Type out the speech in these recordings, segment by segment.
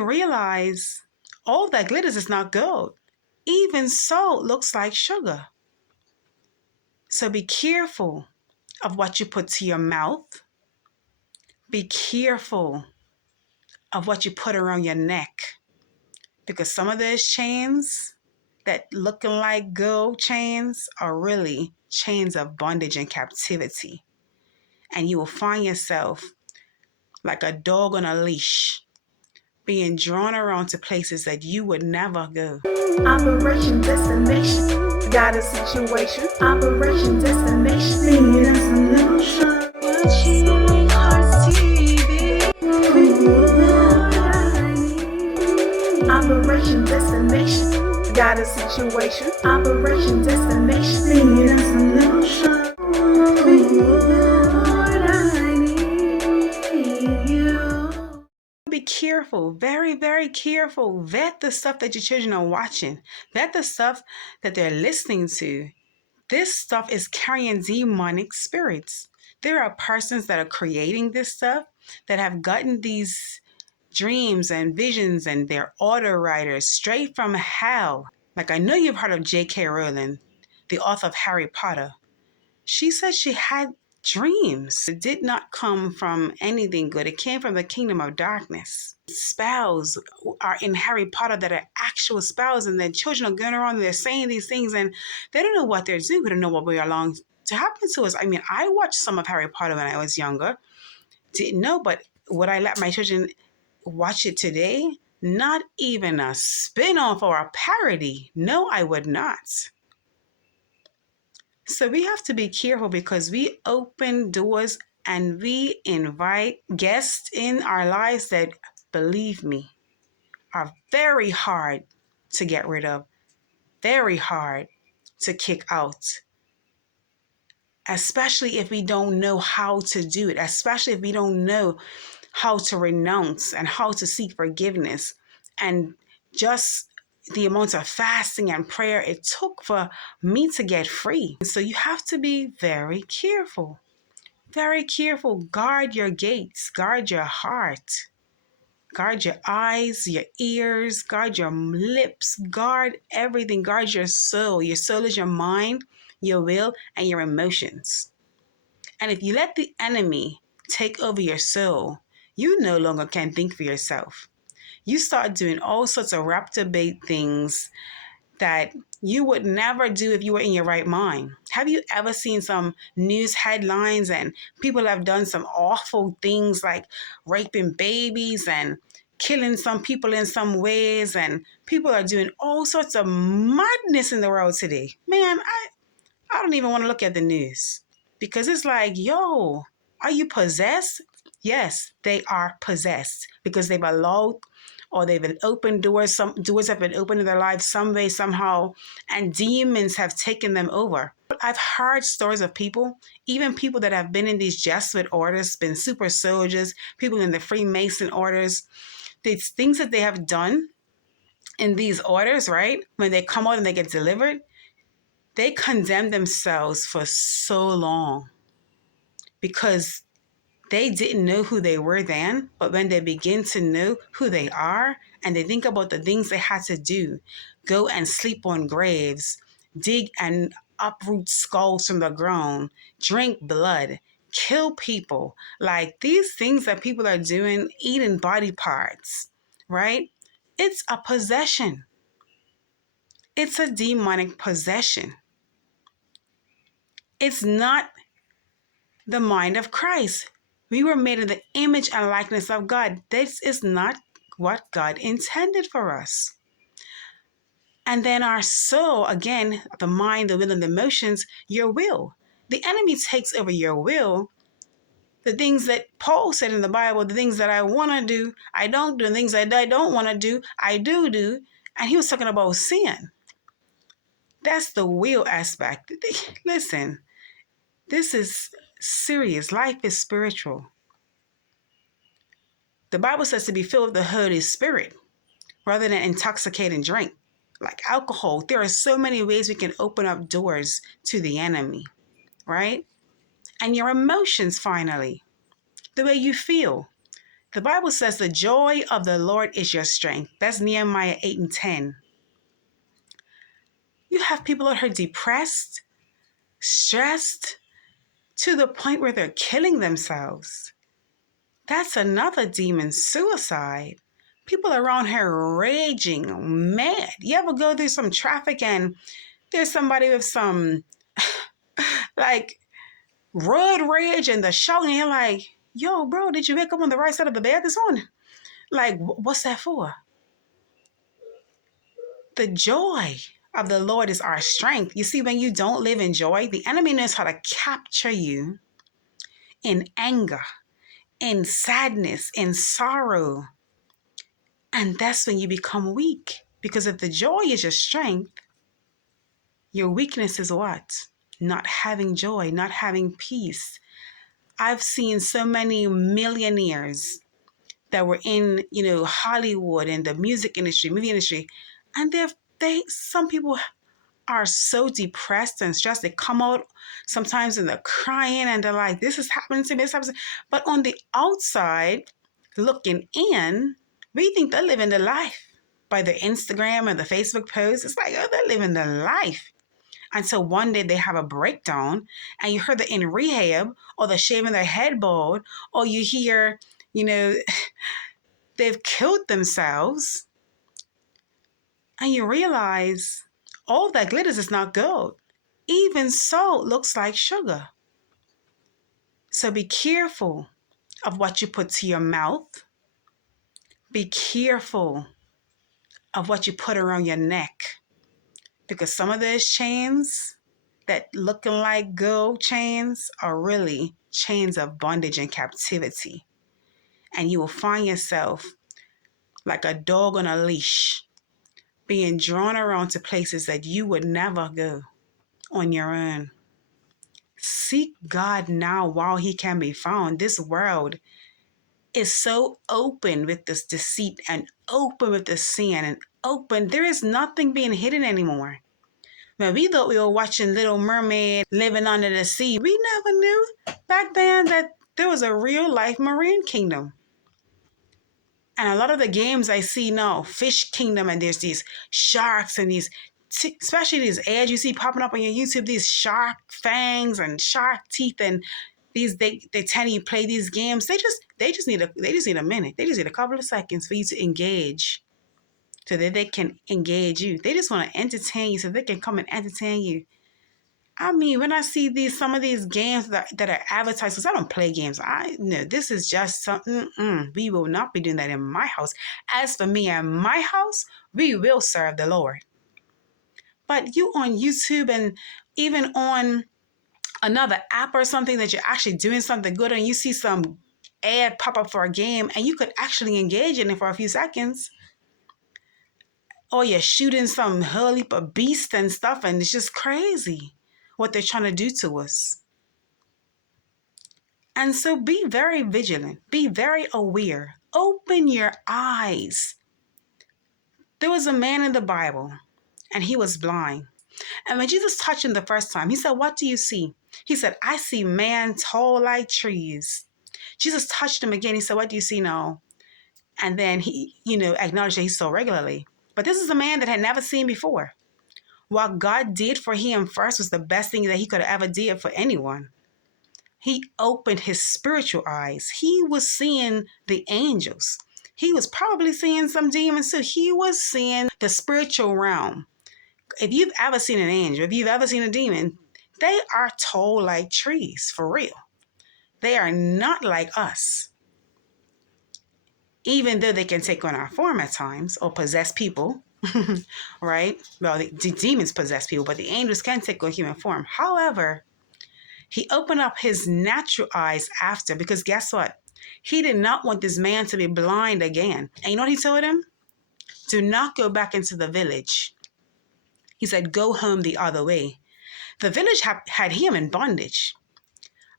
you realize all that glitters is not gold. Even salt looks like sugar. So be careful of what you put to your mouth. Be careful of what you put around your neck. Because some of those chains that looking like gold chains are really chains of bondage and captivity. And you will find yourself like a dog on a leash, being drawn around to places that you would never go. Operation Destination. Got a situation. Operation Destination. Need a solution. Watching Hearts TV. Operation Destination. Got a situation. Operation Destination. Need a solution. Lord, I need you. Be careful, very, very careful. Vet the stuff that your children are watching. Vet the stuff that they're listening to. This stuff is carrying demonic spirits. There are persons that are creating this stuff that have gotten these dreams and visions, and they're order writers straight from hell. Like, I know you've heard of J.K. Rowling, the author of Harry Potter. She said she had dreams. It did not come from anything good. It came from the kingdom of darkness. Spells are in Harry Potter that are actual spells, and then children are going around and they're saying these things, and they don't know what they're doing. They don't know what will along to happen to us. I mean, I watched some of Harry Potter when I was younger. Didn't know, but would I let my children watch it today? Not even a spin-off or a parody. No, I would not. So we have to be careful because we open doors and we invite guests in our lives that, believe me, are very hard to get rid of, very hard to kick out, especially if we don't know how to do it, especially if we don't know how to renounce and how to seek forgiveness, and just the amount of fasting and prayer it took for me to get free. So you have to be very careful. Very careful. Guard your gates. Guard your heart. Guard your eyes, your ears. Guard your lips. Guard everything. Guard your soul. Your soul is your mind, your will, and your emotions. And if you let the enemy take over your soul, you no longer can think for yourself. You start doing all sorts of reprobate things that you would never do if you were in your right mind. Have you ever seen some news headlines and people have done some awful things like raping babies and killing some people in some ways, and people are doing all sorts of madness in the world today? Man, I don't even want to look at the news because it's like, yo, are you possessed? Yes, they are possessed because they've allowed or they've been opened doors. Some doors have been opened in their lives some way, somehow, and demons have taken them over. I've heard stories of people, even people that have been in these Jesuit orders, been super soldiers, people in the Freemason orders, these things that they have done in these orders, right? When they come out and they get delivered, they condemn themselves for so long because they didn't know who they were then, but when they begin to know who they are and they think about the things they had to do, go and sleep on graves, dig and uproot skulls from the ground, drink blood, kill people, like these things that people are doing, eating body parts, right? It's a possession. It's a demonic possession. It's not the mind of Christ. We were made in the image and likeness of God. This is not what God intended for us. And then our soul, again, the mind, the will, and the emotions, your will. The enemy takes over your will. The things that Paul said in the Bible, the things that I want to do, I don't do. The things that I don't want to do, I do. And he was talking about sin. That's the will aspect. Listen, this is serious. Life is spiritual. The Bible says to be filled with the Holy Spirit rather than intoxicating drink. Like alcohol, there are so many ways we can open up doors to the enemy, right? And your emotions, finally, the way you feel. The Bible says the joy of the Lord is your strength. That's Nehemiah 8:10. You have people that are depressed, stressed, to the point where they're killing themselves. That's another demon, suicide. People around here raging, mad. You ever go through some traffic and there's somebody with some like road rage and the shouting, and you're like, yo, bro, did you wake up on the right side of the bed this morning? Like, what's that for? The joy of the Lord is our strength. You see, when you don't live in joy, the enemy knows how to capture you in anger, in sadness, in sorrow. And that's when you become weak. Because if the joy is your strength, your weakness is what? Not having joy, not having peace. I've seen so many millionaires that were in, Hollywood and the music industry, movie industry, and some people are so depressed and stressed. They come out sometimes and they're crying and they're like, this is happening to me, this happens. But on the outside, looking in, we think they're living the life by their Instagram and the Facebook posts. It's like, oh, they're living the life. Until one day they have a breakdown and you hear they're in rehab or they're shaving their head bald or you hear, they've killed themselves. And you realize all that glitters is not gold. Even salt looks like sugar. So be careful of what you put to your mouth. Be careful of what you put around your neck. Because some of those chains that looking like gold chains are really chains of bondage and captivity. And you will find yourself like a dog on a leash, being drawn around to places that you would never go on your own. Seek God now while he can be found. This world is so open with this deceit and open with the sin and open. There is nothing being hidden anymore. When we thought we were watching Little Mermaid living under the sea, we never knew back then that there was a real life marine kingdom. And a lot of the games I see now, Fish Kingdom, and there's these sharks and these, especially these ads you see popping up on your YouTube, these shark fangs and shark teeth, and these they tell you play these games. They just need a minute. They just need a couple of seconds for you to engage, so that they can engage you. They just want to entertain you, so they can come and entertain you. I mean, when I see some of these games that are advertised, because I don't play games, I know this is just something, we will not be doing that in my house. As for me and my house, we will serve the Lord. But you on YouTube and even on another app or something that you're actually doing something good and you see some ad pop up for a game and you could actually engage in it for a few seconds. Or you're shooting some whole heap of beasts and stuff, and it's just crazy what they're trying to do to us. And so be very vigilant. Be very aware. Open your eyes. There was a man in the Bible, and he was blind. And when Jesus touched him the first time, he said, what do you see? He said, I see man tall like trees. Jesus touched him again. He said, what do you see now? And then he, acknowledged that he saw regularly. But this is a man that had never seen before. What God did for him first was the best thing that he could have ever did for anyone. He opened his spiritual eyes. He was seeing the angels. He was probably seeing some demons too. He was seeing the spiritual realm. If you've ever seen an angel, if you've ever seen a demon, they are tall like trees, for real. They are not like us. Even though they can take on our form at times or possess people, right? Well, the demons possess people, but the angels can take on human form. However, he opened up his natural eyes after, because guess what? He did not want this man to be blind again. And you know what he told him? Do not go back into the village. He said, go home the other way. The village had him in bondage.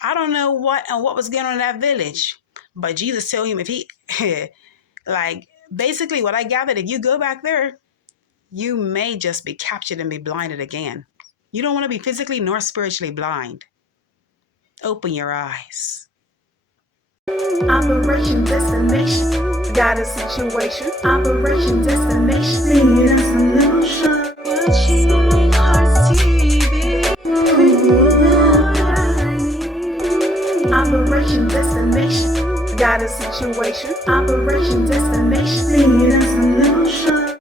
I don't know what was going on in that village, but Jesus told him if he, basically what I gathered, if you go back there, you may just be captured and be blinded again. You don't want to be physically nor spiritually blind. Open your eyes. Operation Destination. Got a situation. Operation Destination. Singing us some little shine. Watching Hearts TV. Operation Destination. Got a situation. Operation Destination. Singing us some little shine.